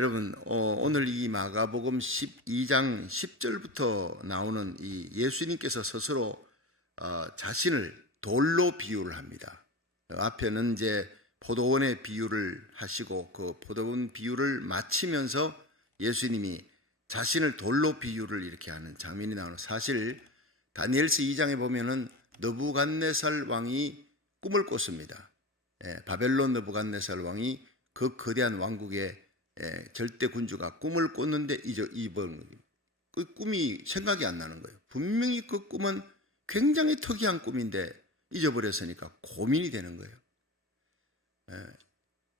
여러분, 오늘 이 마가복음 12장 10절부터 나오는 이 예수님께서 스스로 자신을 돌로 비유를 합니다. 앞에는 이제 포도원의 비유를 하시고 그 포도원 비유를 마치면서 예수님이 자신을 돌로 비유를 이렇게 하는 장면이 나오는, 사실 다니엘서 2장에 보면은 느부갓네살 왕이 꿈을 꿨습니다. 바벨론 느부갓네살 왕이 그 거대한 왕국의 절대 군주가 꿈을 꿨는데 이번 그 꿈이 생각이 안 나는 거예요. 분명히 그 꿈은 굉장히 특이한 꿈인데 잊어버렸으니까 고민이 되는 거예요.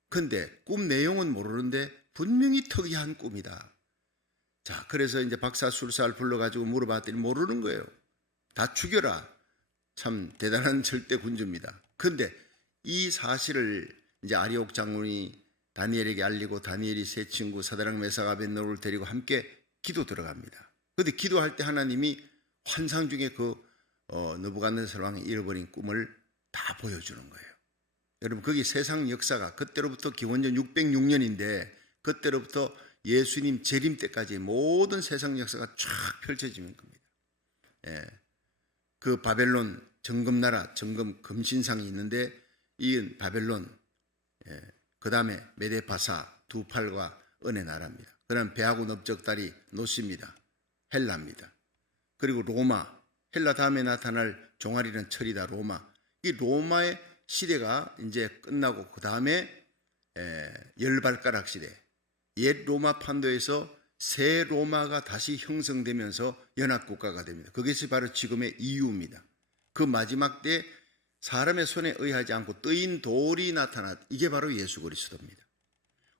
근데 꿈 내용은 모르는데 분명히 특이한 꿈이다. 자, 그래서 이제 박사술사를 불러가지고 물어봤더니 모르는 거예요. 다 죽여라. 참 대단한 절대 군주입니다. 근데 이 사실을 이제 아리옥 장군이 다니엘에게 알리고 다니엘이 세 친구 사드락 메삭 아벳네고를 데리고 함께 기도 들어갑니다. 그런데 기도할 때 하나님이 환상 중에 그 느부갓네살 왕이 잃어버린 꿈을 다 보여주는 거예요. 여러분, 거기 세상 역사가 그때로부터 기원전 606년인데 그때로부터 예수님 재림 때까지 모든 세상 역사가 쫙 펼쳐지는 겁니다. 그 바벨론 정금나라 정금 금신상이 있는데 이 바벨론, 그 다음에 메데파사 두 팔과 은혜 나라입니다. 그 다음 배하고 넓적다리 노스입니다. 헬라입니다. 그리고 로마, 헬라 다음에 나타날 종아리는 철이다. 로마. 이 로마의 시대가 이제 끝나고 그 다음에 열발가락 시대, 옛 로마 판도에서 새 로마가 다시 형성되면서 연합국가가 됩니다. 그것이 바로 지금의 EU입니다. 그 마지막 때 사람의 손에 의하지 않고 뜨인 돌이 나타났, 이게 바로 예수 그리스도입니다.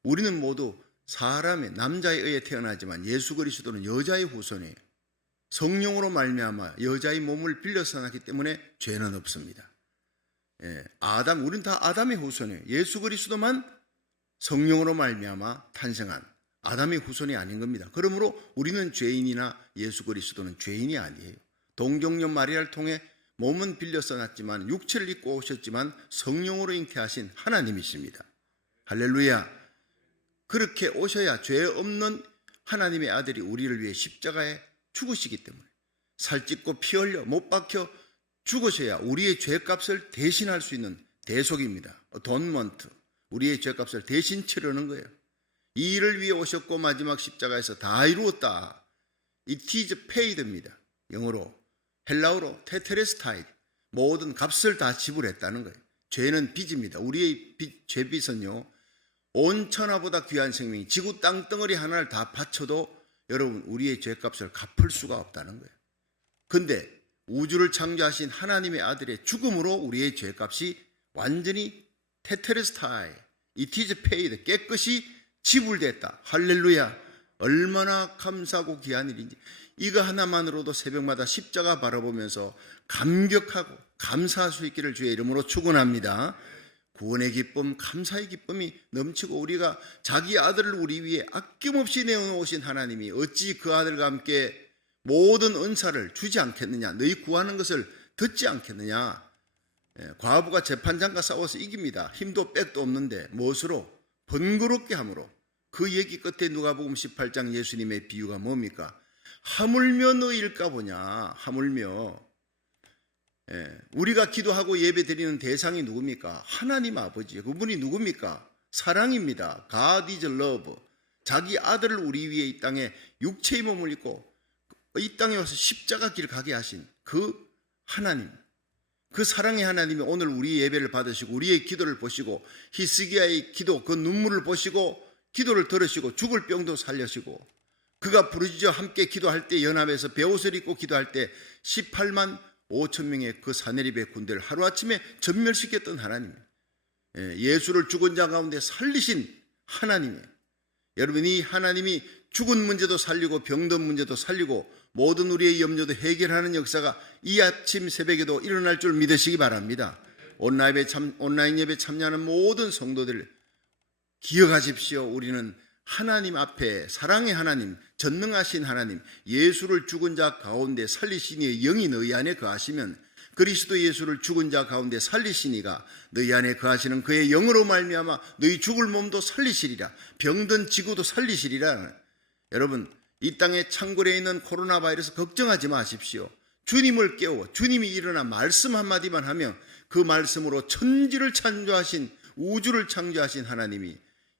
우리는 모두 사람의 남자에 의해 태어나지만 예수 그리스도는 여자의 후손이에요. 성령으로 말미암아 여자의 몸을 빌려서 났기 때문에 죄는 없습니다. 우리는 다 아담의 후손이에요. 예수 그리스도만 성령으로 말미암아 탄생한 아담의 후손이 아닌 겁니다. 그러므로 우리는 죄인이나 예수 그리스도는 죄인이 아니에요. 동정녀 마리아를 통해 몸은 빌려서 났지만 육체를 입고 오셨지만 성령으로 잉태하신 하나님이십니다. 할렐루야. 그렇게 오셔야 죄 없는 하나님의 아들이 우리를 위해 십자가에 죽으시기 때문에 살찢고 피 흘려 못 박혀 죽으셔야 우리의 죄값을 대신할 수 있는 대속입니다. 어톤먼트, 우리의 죄값을 대신 치르는 거예요. 이 일을 위해 오셨고 마지막 십자가에서 다 이루었다. It is paid입니다. 영어로, 헬라어로 테테레스타이, 모든 값을 다 지불했다는 거예요. 죄는 빚입니다. 우리의 죄빚은요, 온 천하보다 귀한 생명이 지구 땅덩어리 하나를 다 바쳐도 여러분 우리의 죄값을 갚을 수가 없다는 거예요. 근데 우주를 창조하신 하나님의 아들의 죽음으로 우리의 죄값이 완전히 테테레스타이, it is paid, 깨끗이 지불됐다. 할렐루야. 얼마나 감사하고 귀한 일인지. 이거 하나만으로도 새벽마다 십자가 바라보면서 감격하고 감사할 수 있기를 주의 이름으로 축원합니다. 구원의 기쁨, 감사의 기쁨이 넘치고 우리가 자기 아들을 우리 위해 아낌없이 내어놓으신 하나님이 어찌 그 아들과 함께 모든 은사를 주지 않겠느냐. 너희 구하는 것을 듣지 않겠느냐. 과부가 재판장과 싸워서 이깁니다. 힘도 빽도 없는데 무엇으로? 번거롭게 함으로. 그 얘기 끝에 누가복음 18장 예수님의 비유가 뭡니까? 하물며 너희일까 보냐. 하물며. 우리가 기도하고 예배 드리는 대상이 누굽니까? 하나님 아버지. 그분이 누굽니까? 사랑입니다. God is love. 자기 아들을 우리 위해 이 땅에 육체의 몸을 입고 이 땅에 와서 십자가 길 가게 하신 그 하나님, 그 사랑의 하나님이 오늘 우리 예배를 받으시고 우리의 기도를 보시고 히스기야의 기도, 그 눈물을 보시고 기도를 들으시고 죽을 병도 살려시고 그가 부르짖어 함께 기도할 때 연합해서 베옷을 입고 기도할 때 18만 5천 명의 그 사내립의 군대를 하루아침에 전멸시켰던 하나님, 예수를 죽은 자 가운데 살리신 하나님이에요. 여러분, 이 하나님이 죽은 문제도 살리고 병든 문제도 살리고 모든 우리의 염려도 해결하는 역사가 이 아침 새벽에도 일어날 줄 믿으시기 바랍니다. 온라인 예배 참여하는 모든 성도들 기억하십시오. 우리는 하나님 앞에 사랑의 하나님, 전능하신 하나님, 예수를 죽은 자 가운데 살리신 이의 영이 너희 안에 거하시면 그리스도 예수를 죽은 자 가운데 살리시니가 너희 안에 거하시는 그의 영으로 말미암아 너희 죽을 몸도 살리시리라. 병든 지구도 살리시리라. 여러분, 이 땅에 창궐에 있는 코로나 바이러스 걱정하지 마십시오. 주님을 깨워 주님이 일어나 말씀 한마디만 하면 그 말씀으로 천지를 창조하신, 우주를 창조하신 하나님이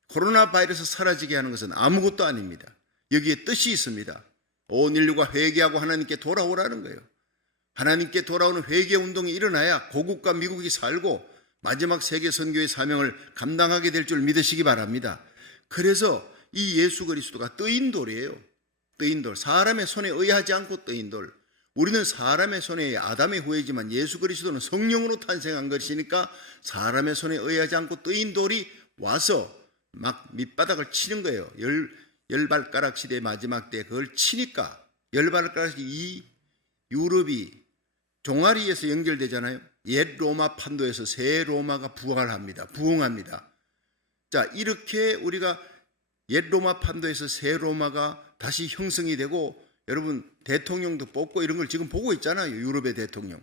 코로나 바이러스 사라지게 하는 것은 아무것도 아닙니다. 여기에 뜻이 있습니다. 온 인류가 회개하고 하나님께 돌아오라는 거예요. 하나님께 돌아오는 회개 운동이 일어나야 고국과 미국이 살고 마지막 세계 선교의 사명을 감당하게 될 줄 믿으시기 바랍니다. 그래서 이 예수 그리스도가 뜨인 돌이에요. 뜨인 돌. 사람의 손에 의하지 않고 뜨인 돌. 우리는 사람의 손에 아담의 후예지만 예수 그리스도는 성령으로 탄생한 것이니까 사람의 손에 의하지 않고 뜨인 돌이 와서 막 밑바닥을 치는 거예요. 열발가락 시대의 마지막 때 그걸 치니까 열발가락이 이 유럽이 종아리에서 연결되잖아요. 옛 로마 판도에서 새 로마가 부흥합니다. 자, 이렇게 우리가 옛 로마 판도에서 새 로마가 다시 형성이 되고 여러분 대통령도 뽑고 이런 걸 지금 보고 있잖아요. 유럽의 대통령.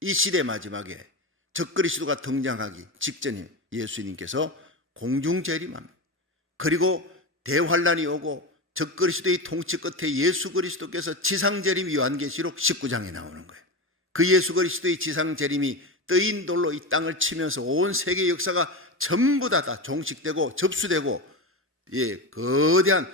이 시대 마지막에 적그리스도가 등장하기 직전에 예수님께서 공중재림합니다. 그리고 대환란이 오고 적그리스도의 통치 끝에 예수 그리스도께서 지상재림 요한계시록 19장에 나오는 거예요. 그 예수 그리스도의 지상재림이 뜨인 돌로 이 땅을 치면서 온 세계 역사가 전부 다 종식되고 접수되고 거대한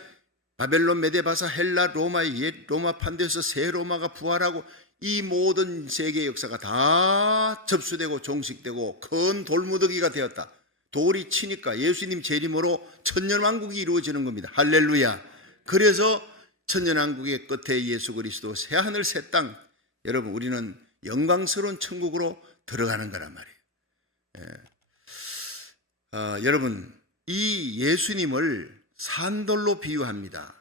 바벨론, 메데바사, 헬라, 로마의 옛 로마 판도에서 새 로마가 부활하고 이 모든 세계 역사가 다 접수되고 종식되고 큰 돌무더기가 되었다. 돌이 치니까 예수님 재림으로 천년왕국이 이루어지는 겁니다. 할렐루야. 그래서 천년왕국의 끝에 예수 그리스도 새하늘 새 땅, 여러분 우리는 영광스러운 천국으로 들어가는 거란 말이에요. 여러분 이 예수님을 산돌로 비유합니다.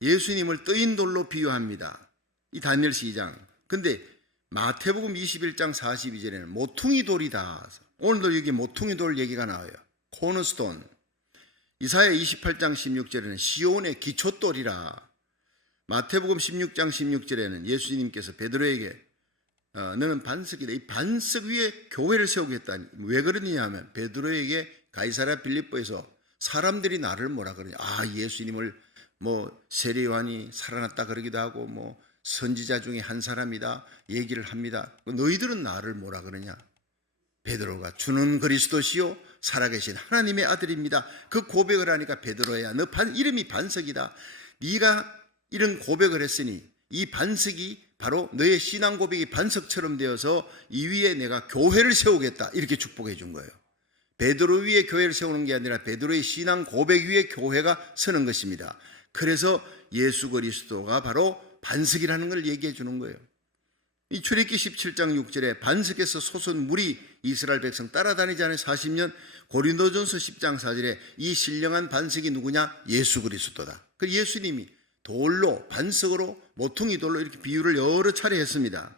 예수님을 뜨인 돌로 비유합니다. 이 다니엘서 2장. 근데 마태복음 21장 42절에는 모퉁이 돌이다. 오늘도 여기 모퉁이 돌 얘기가 나와요. 코너스톤. 이사야 28장 16절에는 시온의 기초돌이라. 마태복음 16장 16절에는 예수님께서 베드로에게 너는 반석이다. 이 반석 위에 교회를 세우겠다. 왜 그러느냐 하면 베드로에게 가이사랴 빌립보에서 사람들이 나를 뭐라 그러냐. 예수님을 세례 요한이 살아났다 그러기도 하고 선지자 중에 한 사람이다 얘기를 합니다. 너희들은 나를 뭐라 그러냐. 베드로가 주는 그리스도시요 살아계신 하나님의 아들입니다. 그 고백을 하니까 베드로야 너 이름이 반석이다. 네가 이런 고백을 했으니 이 반석이 바로 너의 신앙 고백이 반석처럼 되어서 이 위에 내가 교회를 세우겠다. 이렇게 축복해 준 거예요. 베드로 위에 교회를 세우는 게 아니라 베드로의 신앙 고백 위에 교회가 서는 것입니다. 그래서 예수 그리스도가 바로 반석이라는 걸 얘기해 주는 거예요. 이 출애굽기 17장 6절에 반석에서 솟은 물이 이스라엘 백성 따라다니지 않은 40년, 고린도전서 10장 4절에 이 신령한 반석이 누구냐? 예수 그리스도다. 그 예수님이 돌로, 반석으로, 모퉁이 돌로 이렇게 비유를 여러 차례 했습니다.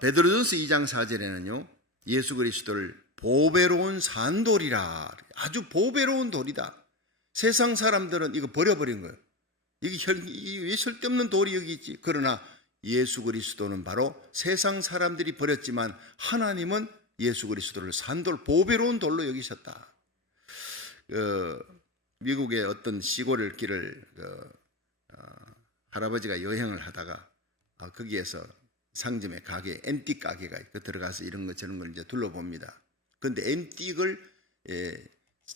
베드로전서 2장 4절에는요 예수 그리스도를 보배로운 산돌이라. 아주 보배로운 돌이다. 세상 사람들은 이거 버려버린 거예요. 이게 왜 쓸데없는 돌이 여기 있지. 그러나 예수 그리스도는 바로 세상 사람들이 버렸지만 하나님은 예수 그리스도를 산돌, 보배로운 돌로 여기셨다. 미국의 어떤 시골 길을 할아버지가 여행을 하다가 거기에서 상점의 가게, 앤틱 가게가 들어가서 이런 거 저런 걸 이제 둘러봅니다. 그런데 앤틱을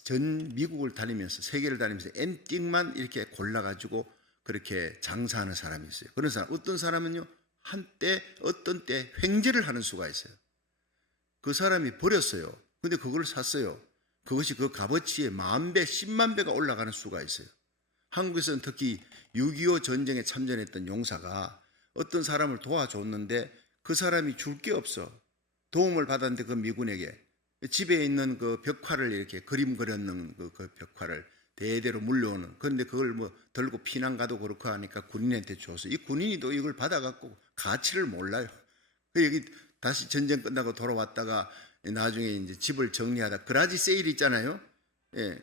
전 미국을 다니면서 세계를 다니면서 앤틱만 이렇게 골라가지고 그렇게 장사하는 사람이 있어요. 그런 사람, 어떤 사람은요 한때 어떤 때 횡재를 하는 수가 있어요. 그 사람이 버렸어요. 근데 그걸 샀어요. 그것이 그 값어치의 10,000배, 10만 배가 올라가는 수가 있어요. 한국에서는 특히 6.25 전쟁에 참전했던 용사가 어떤 사람을 도와줬는데 그 사람이 줄 게 없어. 도움을 받았는데 그 미군에게 집에 있는 그 벽화를 이렇게 그림 그렸는 그 벽화를 대대로 물려오는. 그런데 그걸 들고 피난 가도 그렇고 하니까 군인한테 줘서 이 군인이도 이걸 받아갖고 가치를 몰라요. 여기 다시 전쟁 끝나고 돌아왔다가 나중에 이제 집을 정리하다 그라지 세일 있잖아요.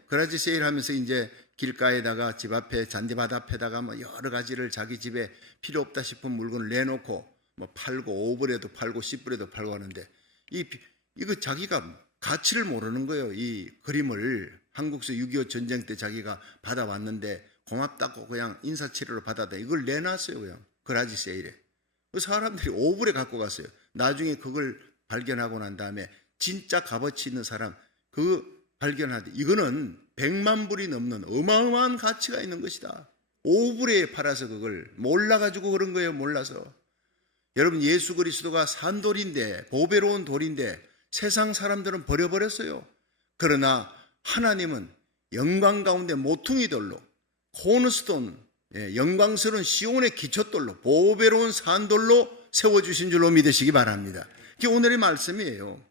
그라지 세일 하면서 이제 길가에다가 집 앞에 잔디밭 앞에다가 여러 가지를 자기 집에 필요 없다 싶은 물건을 내놓고 뭐 팔고 5불에도 팔고 10불에도 팔고 하는데 이거 자기가 가치를 모르는 거예요. 이 그림을 한국서 6.25 전쟁 때 자기가 받아왔는데 고맙다고 그냥 인사치레로 받았다. 이걸 내놨어요. 그냥 그라지 세일에. 그 사람들이 5불에 갖고 갔어요. 나중에 그걸 발견하고 난 다음에 진짜 값어치 있는 사람 그 발견하되 이거는 100만 불이 넘는 어마어마한 가치가 있는 것이다. 5불에 팔아서 그걸 몰라가지고 그런 거예요. 몰라서. 여러분 예수 그리스도가 산 돌인데 보배로운 돌인데 세상 사람들은 버려버렸어요. 그러나 하나님은 영광 가운데 모퉁이 돌로 코너스톤 영광스러운 시온의 기초돌로 보배로운 산돌로 세워주신 줄로 믿으시기 바랍니다. 그게 오늘의 말씀이에요.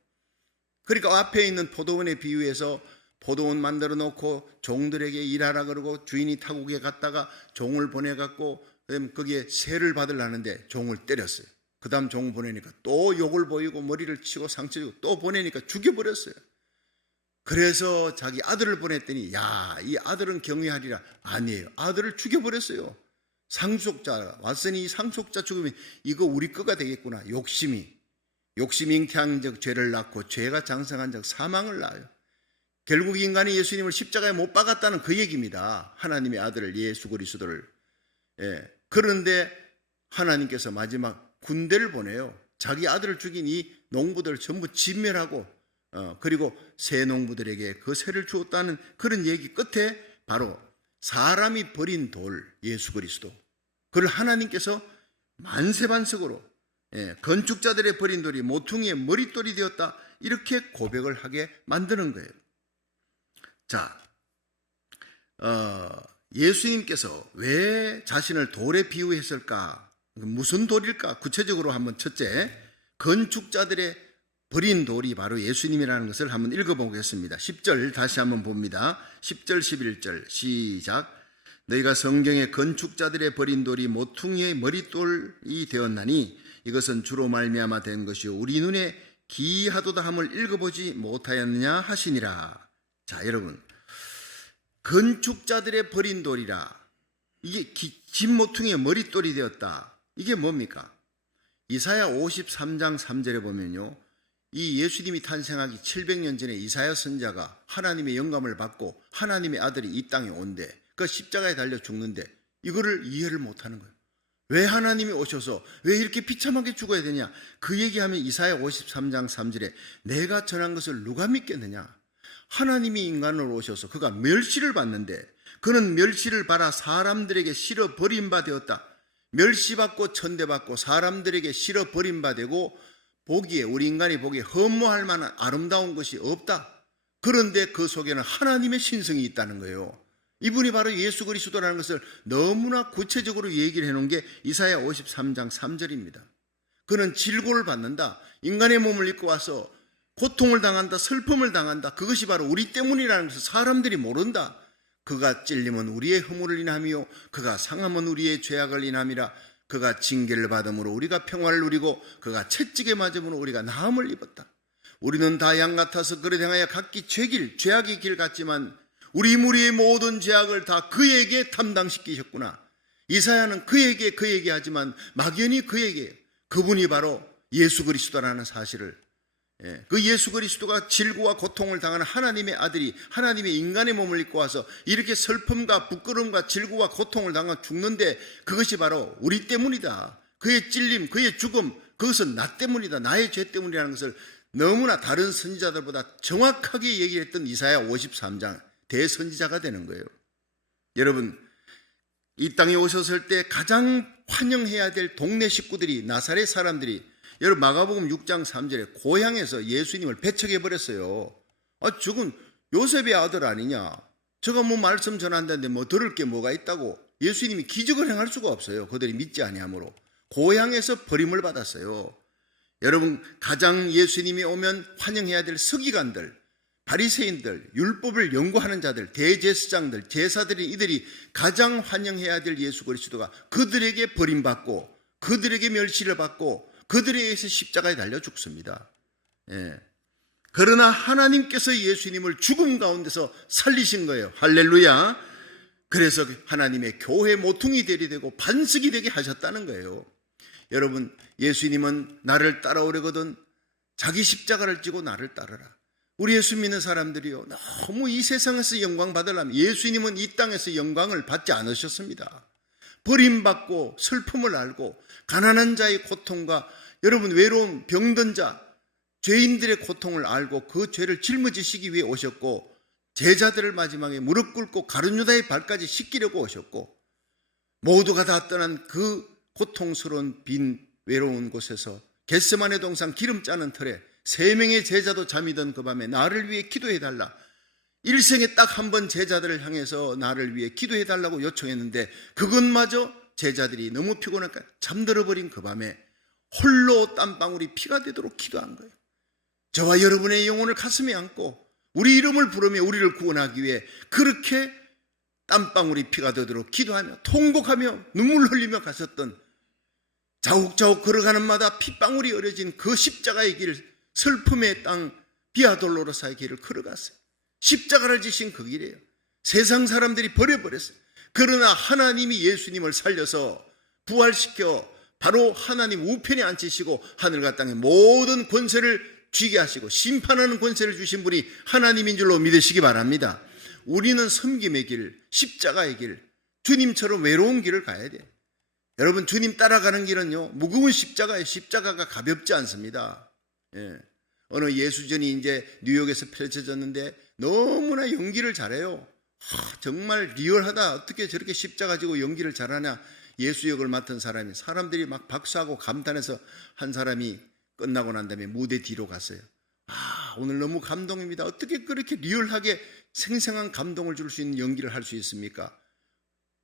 그러니까 앞에 있는 포도원에 비유해서 포도원 만들어 놓고 종들에게 일하라 그러고 주인이 타국에 갔다가 종을 보내갖고 거기에 세를 받으려는데 종을 때렸어요. 그 다음 종 보내니까 또 욕을 보이고 머리를 치고 상처 주고 또 보내니까 죽여버렸어요. 그래서 자기 아들을 보냈더니 이 아들은 경외하리라. 아니에요. 아들을 죽여버렸어요. 상속자 왔으니 이 상속자 죽으면 이거 우리 거가 되겠구나. 욕심이 잉태한 적 죄를 낳고 죄가 장성한 적 사망을 낳아요. 결국 인간이 예수님을 십자가에 못 박았다는 그 얘기입니다. 하나님의 아들을 예수 그리스도를. 그런데 하나님께서 마지막 군대를 보내요. 자기 아들을 죽인 이 농부들을 전부 진멸하고 그리고 새 농부들에게 그 새를 주었다는 그런 얘기 끝에 바로 사람이 버린 돌 예수 그리스도 그를 하나님께서 만세반석으로 건축자들의 버린 돌이 모퉁이의 머릿돌이 되었다 이렇게 고백을 하게 만드는 거예요. 자, 예수님께서 왜 자신을 돌에 비유했을까? 무슨 돌일까? 구체적으로 한번 첫째, 건축자들의 버린 돌이 바로 예수님이라는 것을 한번 읽어보겠습니다. 10절 다시 한번 봅니다. 10절 11절 시작. 너희가 성경에 건축자들의 버린 돌이 모퉁이의 머릿돌이 되었나니 이것은 주로 말미암아 된 것이요 우리 눈에 기이하도다 함을 읽어보지 못하였느냐 하시니라. 자, 여러분, 건축자들의 버린 돌이라 이게 긴 모퉁이의 머릿돌이 되었다. 이게 뭡니까? 이사야 53장 3절에 보면요, 이 예수님이 탄생하기 700년 전에 이사야 선자가 하나님의 영감을 받고 하나님의 아들이 이 땅에 온대. 그 십자가에 달려 죽는데 이거를 이해를 못하는 거예요. 왜 하나님이 오셔서 왜 이렇게 비참하게 죽어야 되냐? 그 얘기하면 이사야 53장 3절에 내가 전한 것을 누가 믿겠느냐? 하나님이 인간으로 오셔서 그가 멸시를 받는데 그는 멸시를 받아 사람들에게 실어 버린 바 되었다. 멸시받고 천대받고 사람들에게 실어 버린 바 되고 보기에 우리 인간이 보기에 흠모할 만한 아름다운 것이 없다. 그런데 그 속에는 하나님의 신성이 있다는 거예요. 이분이 바로 예수 그리스도라는 것을 너무나 구체적으로 얘기를 해놓은 게 이사야 53장 3절입니다. 그는 질고를 받는다. 인간의 몸을 입고 와서 고통을 당한다. 슬픔을 당한다. 그것이 바로 우리 때문이라는 것을 사람들이 모른다. 그가 찔림은 우리의 허물을 인함이요 그가 상함은 우리의 죄악을 인함이라. 그가 징계를 받음으로 우리가 평화를 누리고 그가 채찍에 맞음으로 우리가 나음을 입었다. 우리는 다 양 같아서 그를 향하여 각기 죄악의 길 같지만 우리 무리의 모든 죄악을 다 그에게 담당시키셨구나. 이사야는 그에게 하지만 막연히 그에게 그분이 바로 예수 그리스도라는 사실을 그 예수 그리스도가 질고와 고통을 당하는 하나님의 아들이 하나님의 인간의 몸을 입고 와서 이렇게 슬픔과 부끄러움과 질고와 고통을 당하고 죽는데 그것이 바로 우리 때문이다. 그의 찔림, 그의 죽음, 그것은 나 때문이다. 나의 죄 때문이라는 것을 너무나 다른 선지자들보다 정확하게 얘기했던 이사야 53장 대선지자가 되는 거예요. 여러분, 이 땅에 오셨을 때 가장 환영해야 될 동네 식구들이 나사렛 사람들이 여러분 마가복음 6장 3절에 고향에서 예수님을 배척해버렸어요. 죽은 요셉의 아들 아니냐. 저가 뭐 말씀 전한다는데 뭐 들을 게 뭐가 있다고. 예수님이 기적을 행할 수가 없어요. 그들이 믿지 아니하므로. 고향에서 버림을 받았어요. 여러분 가장 예수님이 오면 환영해야 될 서기관들, 바리새인들, 율법을 연구하는 자들, 대제사장들, 제사들이 이들이 가장 환영해야 될 예수 그리스도가 그들에게 버림받고 그들에게 멸시를 받고 그들에 의해서 십자가에 달려 죽습니다. 그러나 하나님께서 예수님을 죽음 가운데서 살리신 거예요. 할렐루야. 그래서 하나님의 교회 모퉁이 대리 되고 반석이 되게 하셨다는 거예요. 여러분, 예수님은 나를 따라오려거든 자기 십자가를 지고 나를 따르라. 우리 예수 믿는 사람들이요, 너무 이 세상에서 영광 받으려면 예수님은 이 땅에서 영광을 받지 않으셨습니다. 버림받고 슬픔을 알고 가난한 자의 고통과 여러분 외로운 병든 자, 죄인들의 고통을 알고 그 죄를 짊어지시기 위해 오셨고, 제자들을 마지막에 무릎 꿇고 가룟 유다의 발까지 씻기려고 오셨고, 모두가 다 떠난 그 고통스러운 빈 외로운 곳에서 겟세마네 동산 기름 짜는 털에 3명의 제자도 잠이 든 그 밤에 나를 위해 기도해달라, 일생에 딱 한 번 제자들을 향해서 나를 위해 기도해달라고 요청했는데 그것마저 제자들이 너무 피곤하니까 잠들어버린 그 밤에 홀로 땀방울이 피가 되도록 기도한 거예요. 저와 여러분의 영혼을 가슴에 안고 우리 이름을 부르며 우리를 구원하기 위해 그렇게 땀방울이 피가 되도록 기도하며 통곡하며 눈물 흘리며 가셨던, 자욱자욱 걸어가는 마다 핏방울이 어려진 그 십자가의 길, 슬픔의 땅 비아돌로로사의 길을 걸어갔어요. 십자가를 지신 그 길이에요. 세상 사람들이 버려버렸어요. 그러나 하나님이 예수님을 살려서 부활시켜 바로 하나님 우편에 앉히시고 하늘과 땅의 모든 권세를 쥐게 하시고 심판하는 권세를 주신 분이 하나님인 줄로 믿으시기 바랍니다. 우리는 섬김의 길, 십자가의 길, 주님처럼 외로운 길을 가야 돼요. 여러분, 주님 따라가는 길은요, 무거운 십자가예요. 십자가가 가볍지 않습니다. 어느 예수전이 이제 뉴욕에서 펼쳐졌는데 너무나 연기를 잘해요. 정말 리얼하다. 어떻게 저렇게 십자가 지고 연기를 잘하냐. 예수 역을 맡은 사람이, 사람들이 막 박수하고 감탄해서 한 사람이 끝나고 난 다음에 무대 뒤로 갔어요. 오늘 너무 감동입니다. 어떻게 그렇게 리얼하게 생생한 감동을 줄 수 있는 연기를 할 수 있습니까?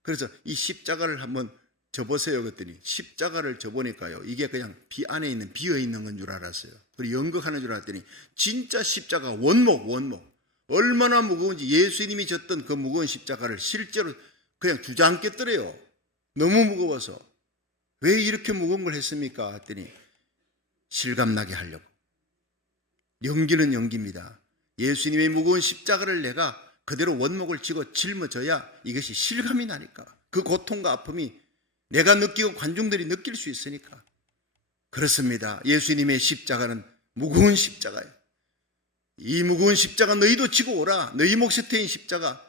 그래서 이 십자가를 한번 접으세요 그랬더니 십자가를 접으니까요, 이게 그냥 비 안에 있는 비어있는 건 줄 알았어요. 그리고 연극하는 줄 알았더니 진짜 십자가 원목 얼마나 무거운지, 예수님이 졌던 그 무거운 십자가를 실제로 그냥 주저앉겠더래요. 너무 무거워서. 왜 이렇게 무거운 걸 했습니까? 했더니 실감나게 하려고. 연기는 연기입니다. 예수님의 무거운 십자가를 내가 그대로 원목을 쥐고 짊어져야 이것이 실감이 나니까, 그 고통과 아픔이 내가 느끼고 관중들이 느낄 수 있으니까. 그렇습니다. 예수님의 십자가는 무거운 십자가예요. 이 무거운 십자가 너희도 지고 오라. 너희 몫에 태인 십자가,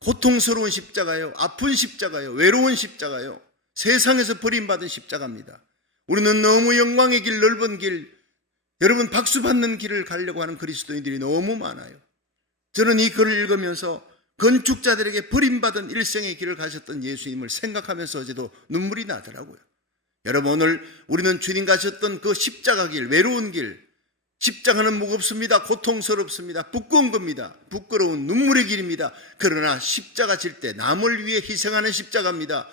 고통스러운 십자가예요. 아픈 십자가예요. 외로운 십자가예요. 세상에서 버림받은 십자가입니다. 우리는 너무 영광의 길, 넓은 길, 여러분 박수 받는 길을 가려고 하는 그리스도인들이 너무 많아요. 저는 이 글을 읽으면서 건축자들에게 버림받은 일생의 길을 가셨던 예수님을 생각하면서 어제도 눈물이 나더라고요. 여러분, 오늘 우리는 주님 가셨던 그 십자가 길, 외로운 길, 십자가는 무겁습니다. 고통스럽습니다. 부끄러운 겁니다. 부끄러운 눈물의 길입니다. 그러나 십자가 질 때 남을 위해 희생하는 십자가입니다.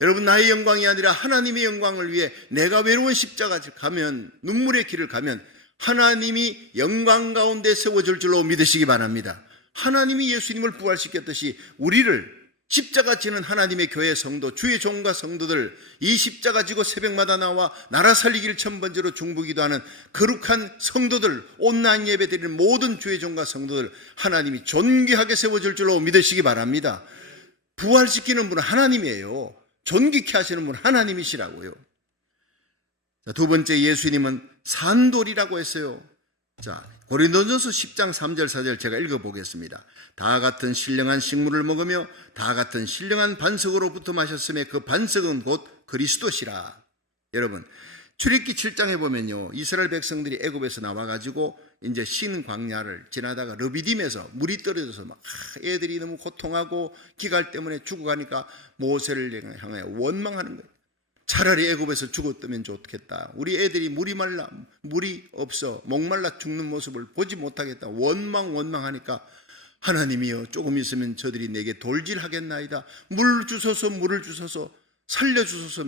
여러분, 나의 영광이 아니라 하나님의 영광을 위해 내가 외로운 십자가 가면, 눈물의 길을 가면 하나님이 영광 가운데 세워줄 줄로 믿으시기 바랍니다. 하나님이 예수님을 부활시켰듯이 우리를, 십자가 지는 하나님의 교회 성도, 주의 종과 성도들, 이 십자가 지고 새벽마다 나와 나라 살리기를 천번째로 중보기도하는 거룩한 성도들, 온라인 예배 드리는 모든 주의 종과 성도들, 하나님이 존귀하게 세워줄 줄로 믿으시기 바랍니다. 부활시키는 분은 하나님이에요. 존귀케 하시는 분은 하나님이시라고요. 자, 두 번째, 예수님은 산돌이라고 했어요. 자, 고린도전서 10장 3절 4절 제가 읽어보겠습니다. 다 같은 신령한 식물을 먹으며 다 같은 신령한 반석으로부터 마셨음에 그 반석은 곧 그리스도시라. 여러분, 출애굽기 7장에 보면요, 이스라엘 백성들이 애굽에서 나와가지고 이제 신 광야를 지나다가 르비딤에서 물이 떨어져서 막 애들이 너무 고통하고 기갈 때문에 죽어가니까 모세를 향해 원망하는 거예요. 차라리 애굽에서 죽었다면 좋겠다. 우리 애들이 물이 없어 목말라 죽는 모습을 보지 못하겠다. 원망하니까 하나님이여, 조금 있으면 저들이 내게 돌질하겠나이다. 물을 주소서 살려주소서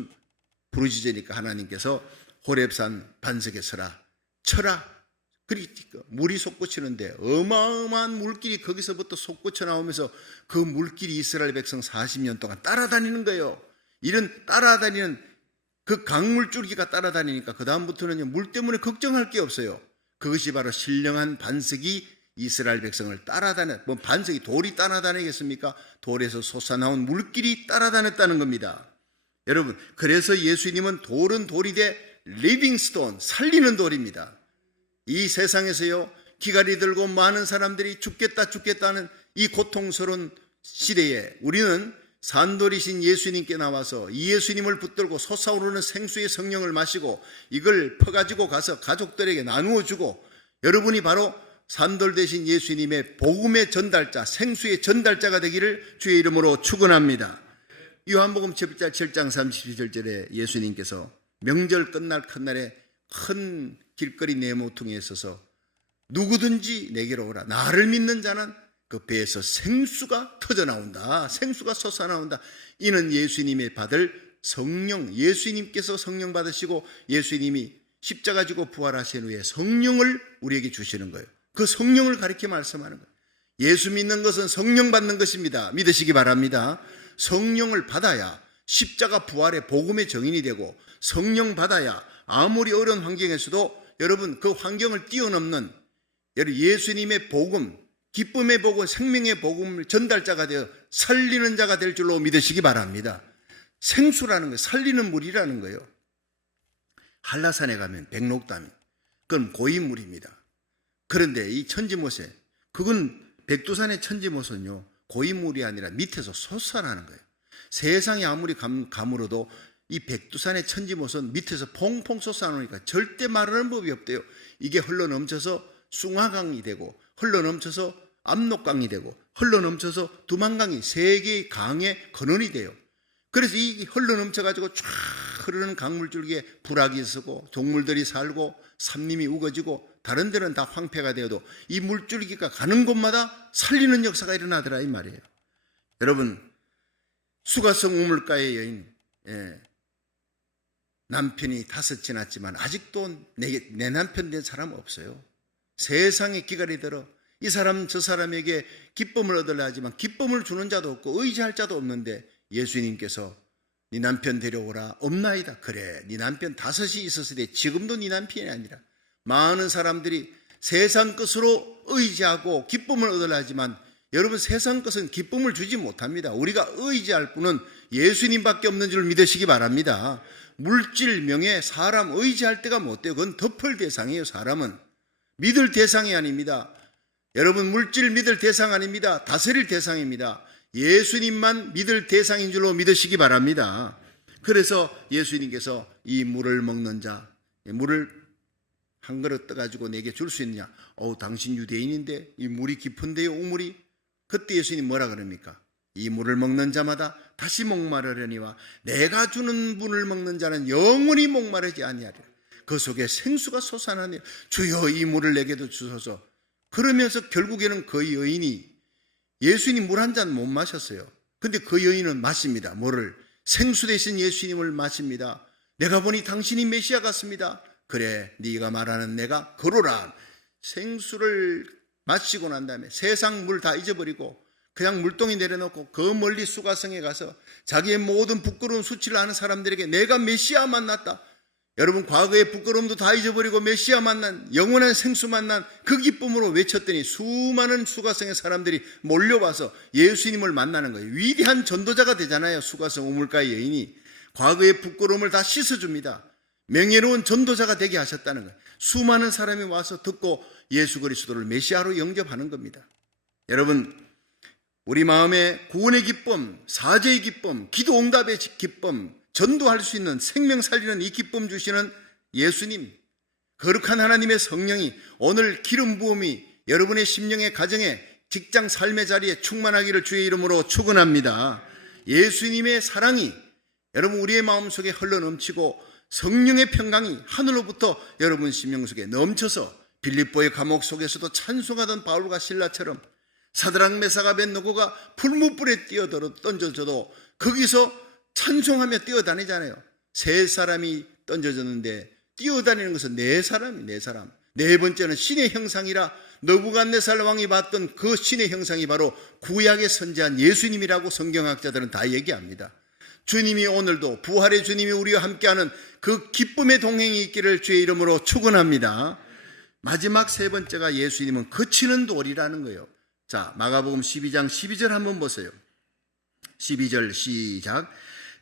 부르짖으니까 하나님께서 호렙산 반석에 서라, 쳐라. 그러니까 물이 솟구치는데 어마어마한 물길이 거기서부터 솟구쳐 나오면서 그 물길이 이스라엘 백성 40년 동안 따라다니는 거예요. 이런 따라다니는 그 강물줄기가 따라다니니까 그 다음부터는 물 때문에 걱정할 게 없어요. 그것이 바로 신령한 반석이 이스라엘 백성을 따라다녔, 반석이 돌이 따라다니겠습니까? 돌에서 솟아나온 물길이 따라다녔다는 겁니다. 여러분, 그래서 예수님은 돌은 돌이 돼 리빙스톤, 살리는 돌입니다. 이 세상에서요, 기갈이 들고 많은 사람들이 죽겠다는 이 고통스러운 시대에 우리는 산돌이신 예수님께 나와서 이 예수님을 붙들고 솟아오르는 생수의 성령을 마시고 이걸 퍼가지고 가서 가족들에게 나누어 주고, 여러분이 바로 산돌 되신 예수님의 복음의 전달자, 생수의 전달자가 되기를 주의 이름으로 축원합니다. 요한복음 7장 32절에 예수님께서 명절 끝날 첫날에 큰 길거리 네모퉁이에 서서 누구든지 내게로 오라, 나를 믿는 자는 그 배에서 생수가 터져나온다, 생수가 솟아나온다. 이는 예수님의 받을 성령, 예수님께서 성령 받으시고 예수님이 십자가 지고 부활하신 후에 성령을 우리에게 주시는 거예요. 그 성령을 가리켜 말씀하는 거예요. 예수 믿는 것은 성령 받는 것입니다. 믿으시기 바랍니다. 성령을 받아야 십자가 부활의 복음의 정인이 되고, 성령 받아야 아무리 어려운 환경에서도 여러분 그 환경을 뛰어넘는 예수님의 복음, 기쁨의 복음, 생명의 복음을 전달자가 되어 살리는 자가 될 줄로 믿으시기 바랍니다. 생수라는 거예요. 살리는 물이라는 거예요. 한라산에 가면 백록담이, 그건 고인물입니다. 그런데 이 천지못에, 그건 백두산의 천지못은요, 고인물이 아니라 밑에서 솟아나는 거예요. 세상이 아무리 가물어도 이 백두산의 천지못은 밑에서 퐁퐁 솟아나니까 절대 마르는 법이 없대요. 이게 흘러넘쳐서 숭화강이 되고, 흘러넘쳐서 압록강이 되고, 흘러넘쳐서 두만강이 세 개의 강의 근원이 돼요. 그래서 이 흘러넘쳐가지고 쫙 흐르는 강물줄기에 불악이 서고 동물들이 살고 산림이 우거지고 다른 데는 다 황폐가 되어도 이 물줄기가 가는 곳마다 살리는 역사가 일어나더라 이 말이에요. 여러분, 수가성 우물가의 여인, 남편이 5 지났지만 아직도 내 남편 된 사람 없어요. 세상에 기갈이 들어 이 사람 저 사람에게 기쁨을 얻으려 하지만 기쁨을 주는 자도 없고 의지할 자도 없는데 예수님께서 네 남편 데려오라. 없나이다. 그래, 네 남편 5이 있었으되 지금도 네 남편이 아니라. 많은 사람들이 세상 것으로 의지하고 기쁨을 얻으려 하지만 여러분, 세상 것은 기쁨을 주지 못합니다. 우리가 의지할 분은 예수님밖에 없는 줄 믿으시기 바랍니다. 물질, 명예, 사람 의지할 때가 못 돼요. 그건 덮을 대상이에요. 사람은 믿을 대상이 아닙니다. 여러분, 물질 믿을 대상 아닙니다. 다스릴 대상입니다. 예수님만 믿을 대상인 줄로 믿으시기 바랍니다. 그래서 예수님께서 이 물을 먹는 자, 물을 한 그릇 떠가지고 내게 줄 수 있느냐? 당신 유대인인데 이 물이 깊은데요, 우물이? 그때 예수님 뭐라 그럽니까? 이 물을 먹는 자마다 다시 목마르려니와 내가 주는 물을 먹는 자는 영원히 목마르지 아니하리라. 그 속에 생수가 솟아나니 주여 이 물을 내게도 주소서. 그러면서 결국에는 그 여인이, 예수님 물 한 잔 못 마셨어요. 근데 그 여인은 마십니다. 뭐를? 생수 대신 예수님을 마십니다. 내가 보니 당신이 메시아 같습니다. 그래, 네가 말하는 내가 그로라. 생수를 마시고 난 다음에 세상 물 다 잊어버리고 그냥 물동이 내려놓고 그 멀리 수가성에 가서 자기의 모든 부끄러운 수치를 아는 사람들에게 내가 메시아 만났다. 여러분, 과거의 부끄러움도 다 잊어버리고 메시아 만난, 영원한 생수 만난 그 기쁨으로 외쳤더니 수많은 수가성의 사람들이 몰려와서 예수님을 만나는 거예요. 위대한 전도자가 되잖아요. 수가성 우물가의 여인이 과거의 부끄러움을 다 씻어줍니다. 명예로운 전도자가 되게 하셨다는 거예요. 수많은 사람이 와서 듣고 예수 그리스도를 메시아로 영접하는 겁니다. 여러분, 우리 마음에 구원의 기쁨, 사죄의 기쁨, 기도 응답의 기쁨, 전도할 수 있는 생명 살리는 이 기쁨 주시는 예수님, 거룩한 하나님의 성령이 오늘 기름 부음이 여러분의 심령의 가정에, 직장 삶의 자리에 충만하기를 주의 이름으로 축원합니다. 예수님의 사랑이 여러분 우리의 마음속에 흘러넘치고 성령의 평강이 하늘로부터 여러분 심령 속에 넘쳐서 빌립보의 감옥 속에서도 찬송하던 바울과 실라처럼 사드락 메삭 아벳느고가 풀무불에 던져져도 거기서 찬송하며 뛰어다니잖아요. 3사람이 던져졌는데 뛰어다니는 것은 4사람이 4사람. 4번째는 신의 형상이라 느부갓네살 왕이 봤던 그 신의 형상이 바로 구약에 선지한 예수님이라고 성경학자들은 다 얘기합니다. 주님이 오늘도 부활의 주님이 우리와 함께하는 그 기쁨의 동행이 있기를 주의 이름으로 축원합니다. 마지막 3번째가 예수님은 거치는 돌이라는 거예요. 자, 마가복음 12장 12절 한번 보세요. 12절 시작.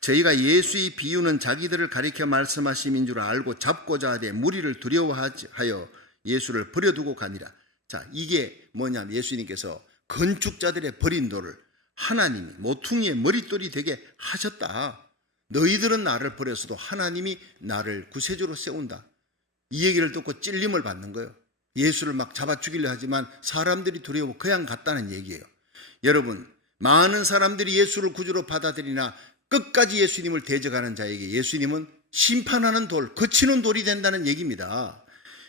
저희가 예수의 비유는 자기들을 가리켜 말씀하심인 줄 알고 잡고자 하되 무리를 두려워하여 예수를 버려두고 가니라. 자, 이게 뭐냐면 예수님께서 건축자들의 버린 돌을 하나님이 모퉁이의 머릿돌이 되게 하셨다. 너희들은 나를 버렸어도 하나님이 나를 구세주로 세운다. 이 얘기를 듣고 찔림을 받는 거예요. 예수를 막 잡아 죽이려 하지만 사람들이 두려워 그냥 갔다는 얘기예요. 여러분, 많은 사람들이 예수를 구주로 받아들이나 끝까지 예수님을 대적하는 자에게 예수님은 심판하는 돌, 거치는 돌이 된다는 얘기입니다.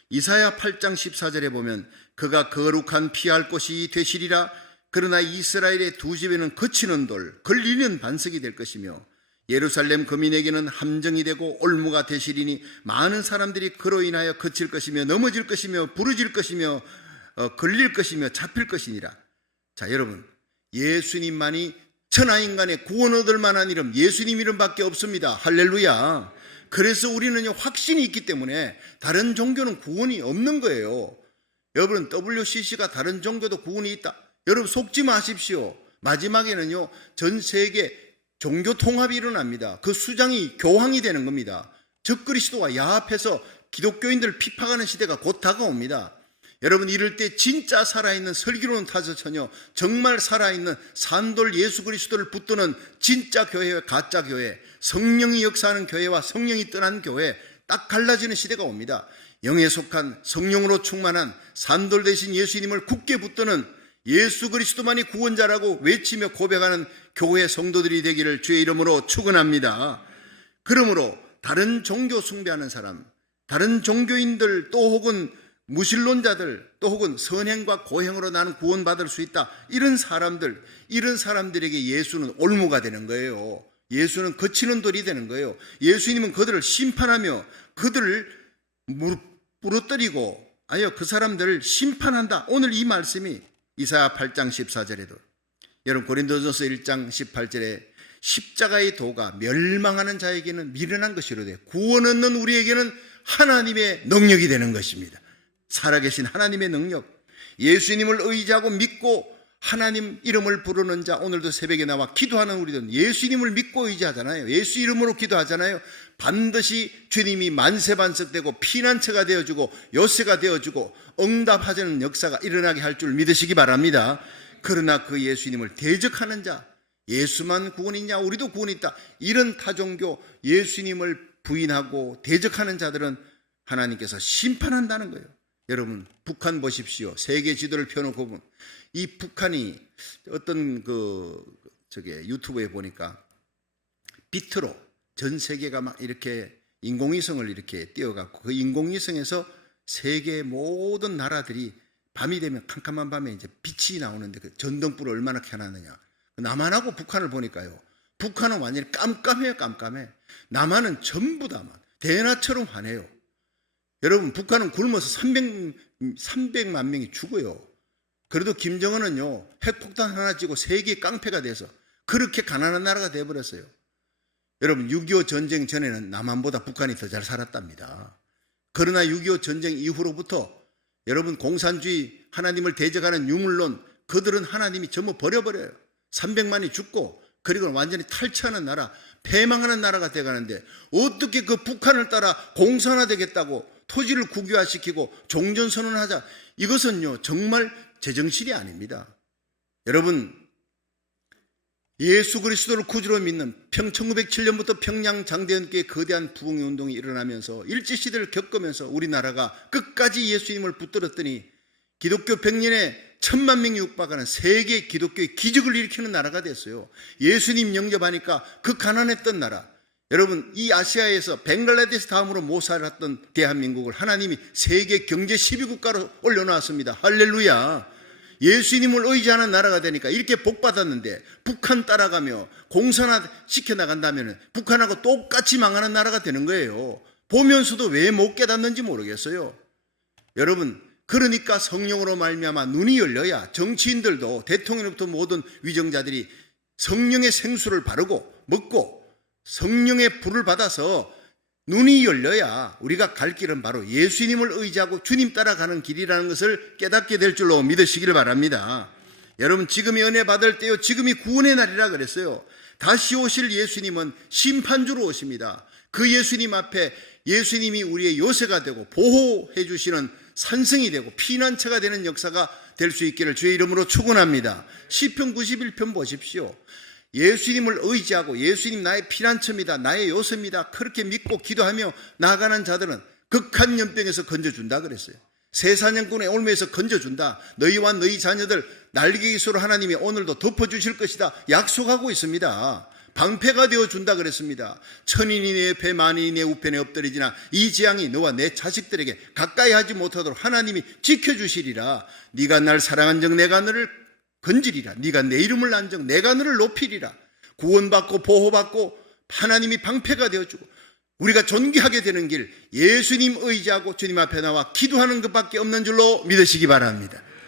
이사야 8장 14절에 보면 그가 거룩한 피할 곳이 되시리라. 그러나 이스라엘의 두 집에는 거치는 돌, 걸리는 반석이 될 것이며 예루살렘 거민에게는 함정이 되고 올무가 되시리니 많은 사람들이 그로 인하여 거칠 것이며 넘어질 것이며 부러질 것이며 걸릴 것이며 잡힐 것이니라. 자, 여러분, 예수님만이 천하인간의 구원 얻을 만한 이름, 예수님 이름밖에 없습니다. 할렐루야. 그래서 우리는 확신이 있기 때문에 다른 종교는 구원이 없는 거예요. 여러분, WCC가 다른 종교도 구원이 있다. 여러분, 속지 마십시오. 마지막에는요, 전 세계 종교 통합이 일어납니다. 그 수장이 교황이 되는 겁니다. 적그리스도와 야합해서 기독교인들을 핍박하는 시대가 곧 다가옵니다. 여러분, 이럴 때 진짜 살아있는 슬기로운 타저처녀, 정말 살아있는 산돌 예수 그리스도를 붙드는 진짜 교회와 가짜 교회, 성령이 역사하는 교회와 성령이 떠난 교회, 딱 갈라지는 시대가 옵니다. 영에 속한 성령으로 충만한 산돌 대신 예수님을 굳게 붙드는 예수 그리스도만이 구원자라고 외치며 고백하는 교회 성도들이 되기를 주의 이름으로 축원합니다. 그러므로 다른 종교 숭배하는 사람, 다른 종교인들 또 혹은 무신론자들 또 혹은 선행과 고행으로 나는 구원받을 수 있다, 이런 사람들에게 예수는 올무가 되는 거예요. 예수는 거치는 돌이 되는 거예요. 예수님은 그들을 심판하며 그들을 부러뜨리고 그 사람들을 심판한다. 오늘 이 말씀이 이사야 8장 14절에도, 여러분 고린도전서 1장 18절에 십자가의 도가 멸망하는 자에게는 미련한 것이로되 구원 얻는 우리에게는 하나님의 능력이 되는 것입니다. 살아계신 하나님의 능력, 예수님을 의지하고 믿고 하나님 이름을 부르는 자, 오늘도 새벽에 나와 기도하는 우리들은 예수님을 믿고 의지하잖아요. 예수 이름으로 기도하잖아요. 반드시 주님이 만세반석되고 피난처가 되어주고 요새가 되어주고 응답하자는 역사가 일어나게 할 줄 믿으시기 바랍니다. 그러나 그 예수님을 대적하는 자, 예수만 구원이냐, 우리도 구원이 있다, 이런 타종교 예수님을 부인하고 대적하는 자들은 하나님께서 심판한다는 거예요. 여러분, 북한 보십시오. 세계 지도를 펴놓고 보면 이 북한이 어떤 유튜브에 보니까 비트로 전 세계가 막 이렇게 인공위성을 이렇게 띄워갖고 그 인공위성에서 세계 모든 나라들이 밤이 되면 캄캄한 밤에 이제 빛이 나오는데 그 전등불을 얼마나 켜놨느냐. 남한하고 북한을 보니까요, 북한은 완전히 깜깜해요. 깜깜해. 남한은 전부 다 대낮처럼 환해요. 여러분, 북한은 굶어서 300만 명이 죽어요. 그래도 김정은은요, 핵폭탄 하나 쥐고 세계 깡패가 돼서 그렇게 가난한 나라가 돼버렸어요. 여러분, 6.25 전쟁 전에는 남한보다 북한이 더 잘 살았답니다. 그러나 6.25 전쟁 이후로부터 여러분, 공산주의, 하나님을 대적하는 유물론, 그들은 하나님이 전부 버려버려요. 300만이 죽고 그리고 완전히 탈취하는 나라, 패망하는 나라가 돼가는데 어떻게 그 북한을 따라 공산화되겠다고 토지를 국유화시키고 종전선언하자, 이것은요 정말 제정신이 아닙니다. 여러분, 예수 그리스도를 구주로 믿는 1907년부터 평양 장대현교의 거대한 부흥운동이 일어나면서 일제시대를 겪으면서 우리나라가 끝까지 예수님을 붙들었더니 기독교 100년에 1000만 명이 육박하는 세계 기독교의 기적을 일으키는 나라가 됐어요. 예수님 영접하니까 그 가난했던 나라, 여러분, 이 아시아에서 벵글라데시 다음으로 못 살았던 대한민국을 하나님이 세계 경제 10위국가로 올려놓았습니다. 할렐루야. 예수님을 의지하는 나라가 되니까 이렇게 복받았는데 북한 따라가며 공산화 시켜나간다면 북한하고 똑같이 망하는 나라가 되는 거예요. 보면서도 왜 못 깨닫는지 모르겠어요. 여러분, 그러니까 성령으로 말미암아 눈이 열려야 정치인들도 대통령부터 모든 위정자들이 성령의 생수를 바르고 먹고 성령의 불을 받아서 눈이 열려야 우리가 갈 길은 바로 예수님을 의지하고 주님 따라가는 길이라는 것을 깨닫게 될 줄로 믿으시기를 바랍니다. 여러분, 지금이 은혜 받을 때요, 지금이 구원의 날이라 그랬어요. 다시 오실 예수님은 심판주로 오십니다. 그 예수님 앞에 예수님이 우리의 요새가 되고 보호해 주시는 산성이 되고 피난처가 되는 역사가 될 수 있기를 주의 이름으로 축원합니다. 시편 91편 보십시오. 예수님을 의지하고 예수님 나의 피난처입니다, 나의 요새입니다, 그렇게 믿고 기도하며 나아가는 자들은 극한 연병에서 건져준다 그랬어요. 새사냥꾼의 올무에서 건져준다. 너희와 너희 자녀들 날개기수로 하나님이 오늘도 덮어주실 것이다 약속하고 있습니다. 방패가 되어준다 그랬습니다. 천인이 내 옆에 만인이 내 우편에 엎드리지나 이 재앙이 너와 내 자식들에게 가까이 하지 못하도록 하나님이 지켜주시리라. 네가 날 사랑한 적 내가 너를 건지리라. 네가 내 이름을 난 적 내가 너를 높이리라. 구원받고 보호받고 하나님이 방패가 되어주고 우리가 존귀하게 되는 길, 예수님 의지하고 주님 앞에 나와 기도하는 것밖에 없는 줄로 믿으시기 바랍니다.